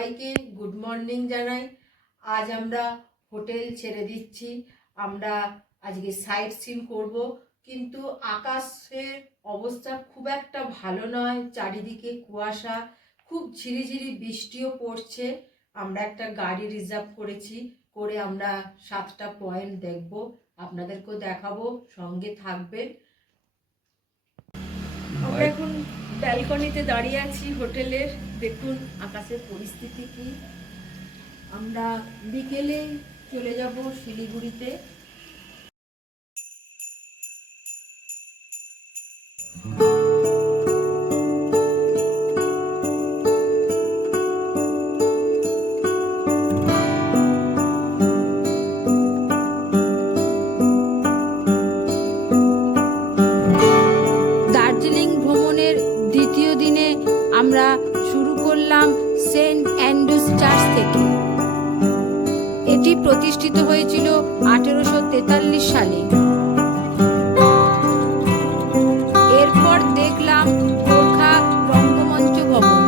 সবাইকে good morning জানাই। আজ আমরা হোটেল ছেড়ে দিচ্ছি। আমরা আজকে সাইট সিন করব, কিন্তু আকাশের অবস্থা খুব একটা ভালো নয়। চারিদিকে কুয়াশা, খুব ঝিরিঝিরি বৃষ্টিও পড়ছে। আমরা একটা গাড়ি রিজার্ভ করেছি, করে আমরা 7টা পয়েন্ট দেখব, আপনাদেরকেও দেখাবো, সঙ্গে থাকবেন। আমরা এখন ব্যালকনিতে দাঁড়িয়ে আছি হোটেলের। দেখুন আকাশের পরিস্থিতি কি। আমরা বিকেলে চলে যাব শিলিগুড়িতে। দার্জিলিং ভ্রমণের দ্বিতীয় দিনে আমরা শুরু করলাম সেন্ট অ্যান্ড্রুজ চার্চ থেকে। এটি প্রতিষ্ঠিত হয়েছিল 1843 সালে। এরপর দেখলাম গোর্খা রঙ্গমঞ্চ ভবন।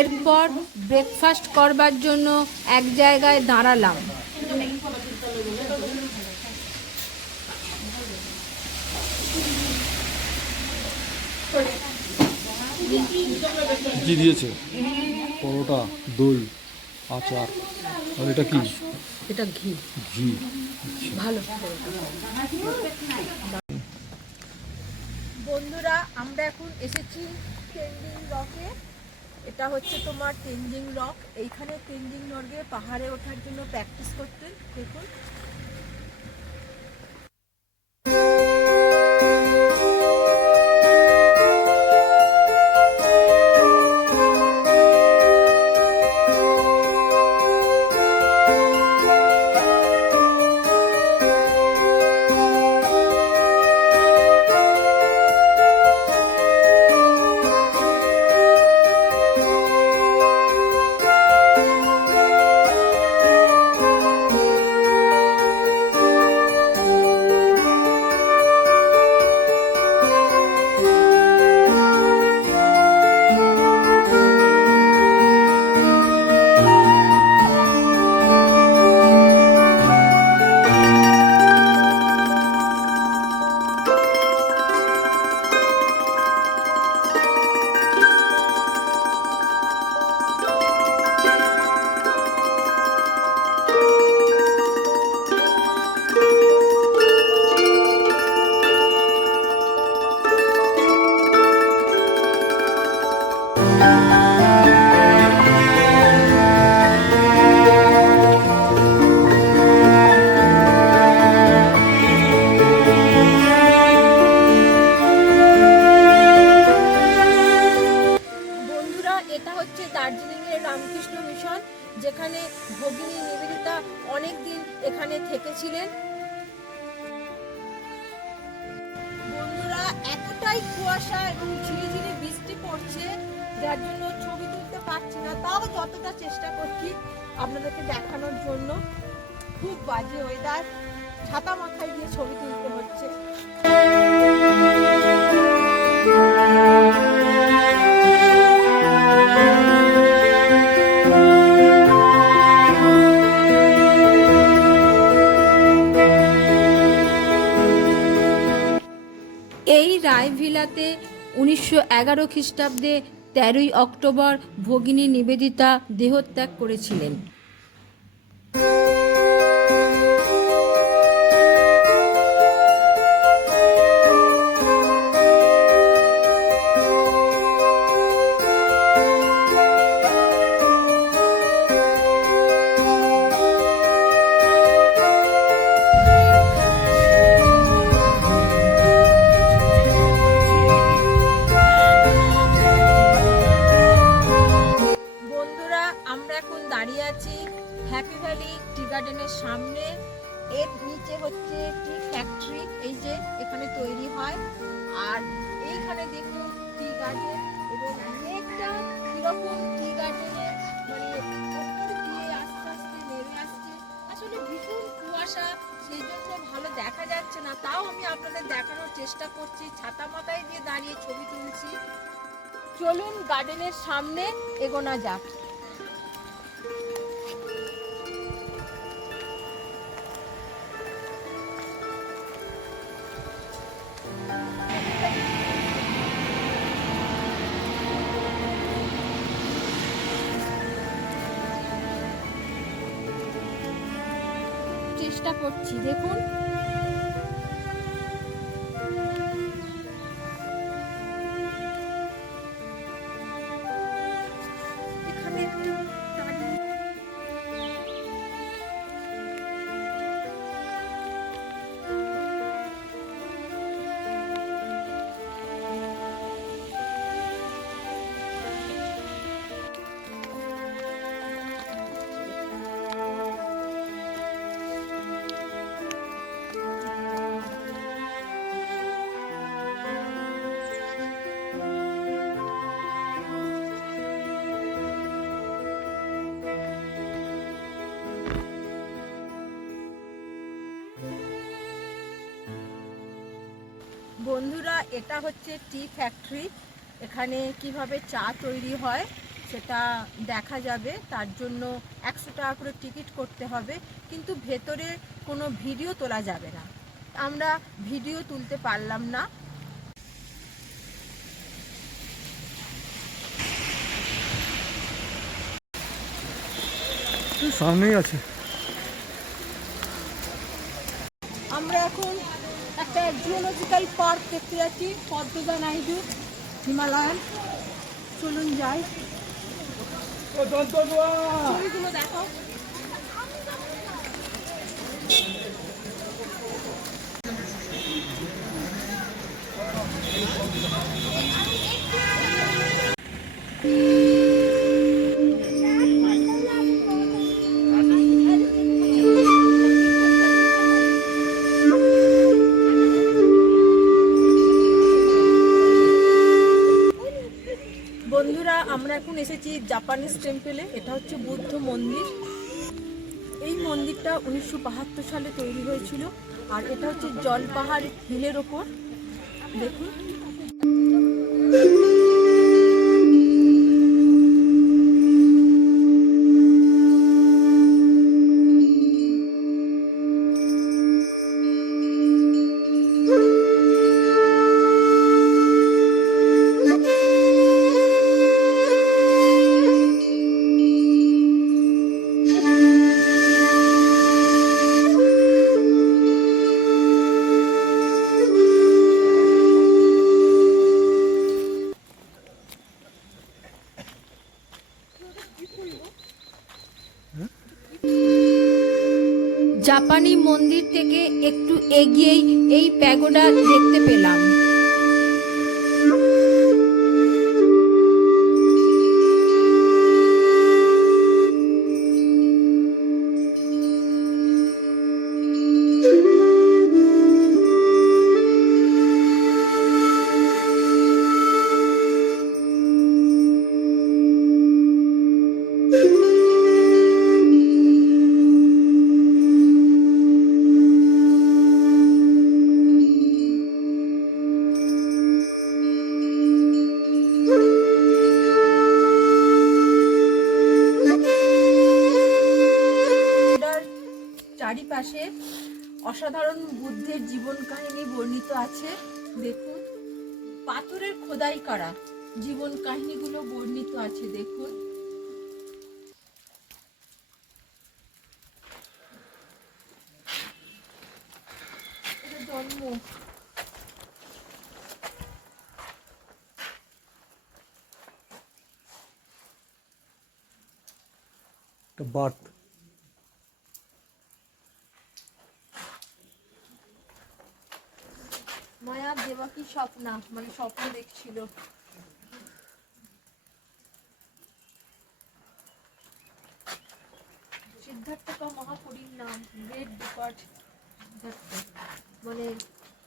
এরপর ব্রেকফাস্ট করবার জন্য এক জায়গায় দাঁড়ালাম। কি দিয়েছে? পরোটা, দই, আচার। আর এটা কি? এটা ঘি। ঘি। ভালো। বন্ধুরা, আমরা এখন এসেছি তেনজিং রকে। এটা হচ্ছে তোমার তেনজিং রক। এইখানে তেনজিং নর্গে পাহাড়ে ওঠার জন্য প্র্যাকটিস করতেন। দেখুন দার্জিলিংয়ের রামকৃষ্ণ মিশন, যেখানে ভগিনী নিবেদিতা অনেকদিন এখানে থেকেছিলেন। বন্ধুরা, এতটাই কুয়াশা এবং ঝিরিঝিরি বৃষ্টি পড়ছে, যার জন্য ছবি তুলতে পারছি না। তাও যতটা চেষ্টা করছি আপনাদেরকে দেখানোর জন্য। খুব বাজে ওয়েদার, ছাতা মাথায় দিয়ে ছবি তুলতে হচ্ছে। এই রায়ভিলাতে 1911 খ্রিস্টাব্দে 13ই অক্টোবর ভগিনী নিবেদিতা দেহত্যাগ করেছিলেন। এখানে দেখুন টি গার্ডেন এবং মেঘটা কিরকম টি গার্ডেনে মানে ওপর দিয়ে আস্তে আস্তে নেমে আসছে। আসলে ভীষণ কুয়াশা, সেই জন্য ভালো দেখা যাচ্ছে না, তাও আমি আপনাদের দেখানোর চেষ্টা করছি, ছাতা মাথায় দিয়ে দাঁড়িয়ে ছবি তুলছি। চলুন গার্ডেনের সামনে এগোনা যাক। চেষ্টা করছি, দেখুন এখানে একটা দাঁড়িয়ে বন্ধুরা, এটা হচ্ছে টি ফ্যাক্টরি। এখানে কিভাবে চা তৈরি হয় সেটা দেখা যাবে, তার জন্য 100 টাকা করে টিকিট করতে হবে, কিন্তু ভেতরে কোনো ভিডিও তোলা যাবে না। আমরা ভিডিও তুলতে পারলাম না। সামনেই আছে। আমরা এখন একটা জিওলজিক্যাল পার্ক দেখতে যাচ্ছি, পদ্মজা নাইডু হিমালয়ান। চলুন যাই, ছবিগুলো দেখো। বন্ধুরা, আমরা এখন এসেছি জাপানিজ টেম্পলে। এটা হচ্ছে বুদ্ধ মন্দির। এই মন্দিরটা 1972 সালে তৈরি হয়েছিল, আর এটা হচ্ছে জলপাহাড় হিলের ওপর। দেখুন জাপানি মন্দির থেকে একটু এগিয়েই এই প্যাগোডা দেখতে পেলাম। চারিপাশে অসাধারণ বুদ্ধের জীবন কাহিনী বর্ণিত আছে। দেখুন, পাথরের খোদাই করা জীবন কাহিনীগুলো বর্ণিত আছে। দেখুন এটা জন্ম, বার্থ। মায়া দেবাকি স্বপ্না, মানে স্বপ্ন দেখছিল। সিদ্ধার্থ কা মহাপুরীর নাম গ্রেট ডিপার্ট, মানে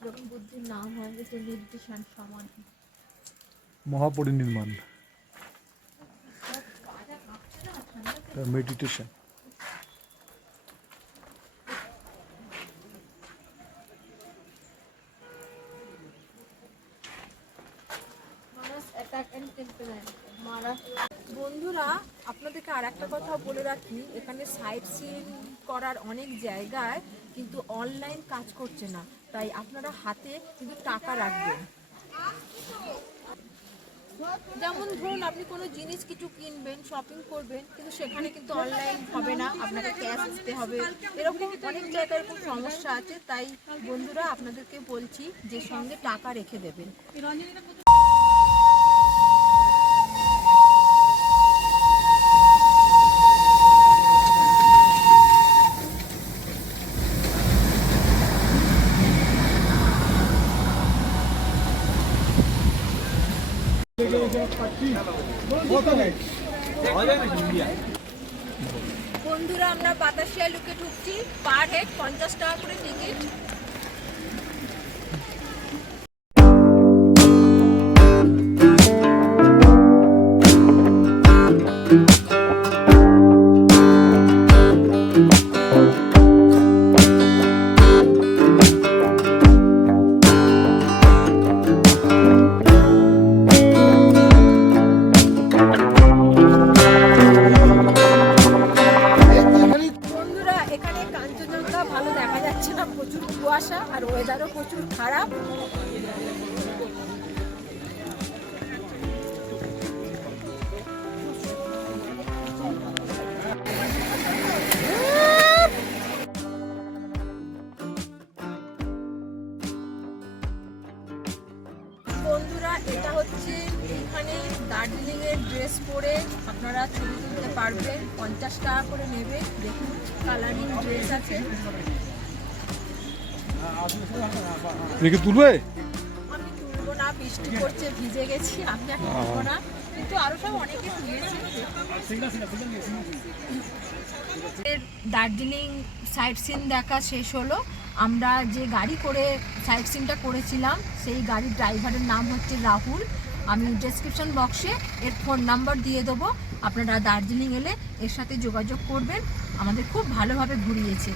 যখন বুদ্ধির নাম হয় যে নির্দেশন সমাধি। মহাপরিনির্মাণ, মেডিটেশন। বন্ধুরা, আপনাদেরকে আর একটা কথা বলে রাখি, এখানে সাইট সিন করার অনেক জায়গায় কিন্তু অনলাইন কাজ করছে না, তাই আপনারা হাতে কিন্তু টাকা রাখবেন। যেমন ধরুন আপনি কোনো জিনিস কিছু কিনবেন, শপিং করবেন, কিন্তু সেখানে কিন্তু অনলাইন হবে না, আপনাকে ক্যাশ দিতে হবে। এরকম অনেক জায়গায় এরকম সমস্যা আছে, তাই বন্ধুরা আপনাদেরকে বলছি যে সঙ্গে টাকা রেখে দেবেন। বন্ধুরা, আমরা বাতাসিয়া লুকে ঢুকছি, পার হেড 50 টাকা করে টিকিট। বন্ধুরা, এখানে কাঞ্চনজঙ্ঘা ভালো দেখা যাচ্ছে না, প্রচুর কুয়াশা আর ওয়েদারও প্রচুর খারাপ। বন্ধুরা, এটা হচ্ছে এখানে দার্জিলিং এর ড্রেস পরে আপনারা ছবি তুলতে পারবেন, 50 টাকা করে নেবে। দেখুন কালারিং ড্রেস আছে। দেখে তুলবে? আমি তুলবো না, বৃষ্টি পড়ছে, ভিজে গেছি, আমি আর তুলবো না, কিন্তু আরো সব অনেকে তুলেছে। দার্জিলিং সাইট সিন দেখা শেষ হলো। আমরা যে গাড়ি করে সাইট সিনটা করেছিলাম সেই গাড়ির ড্রাইভারের নাম হচ্ছে রাহুল। আমি ডেসক্রিপশন বক্সে এর ফোন নাম্বার দিয়ে দেবো, আপনারা দার্জিলিং এলে এর সাথে যোগাযোগ করবেন। আমাদের খুব ভালোভাবে ঘুরিয়েছে।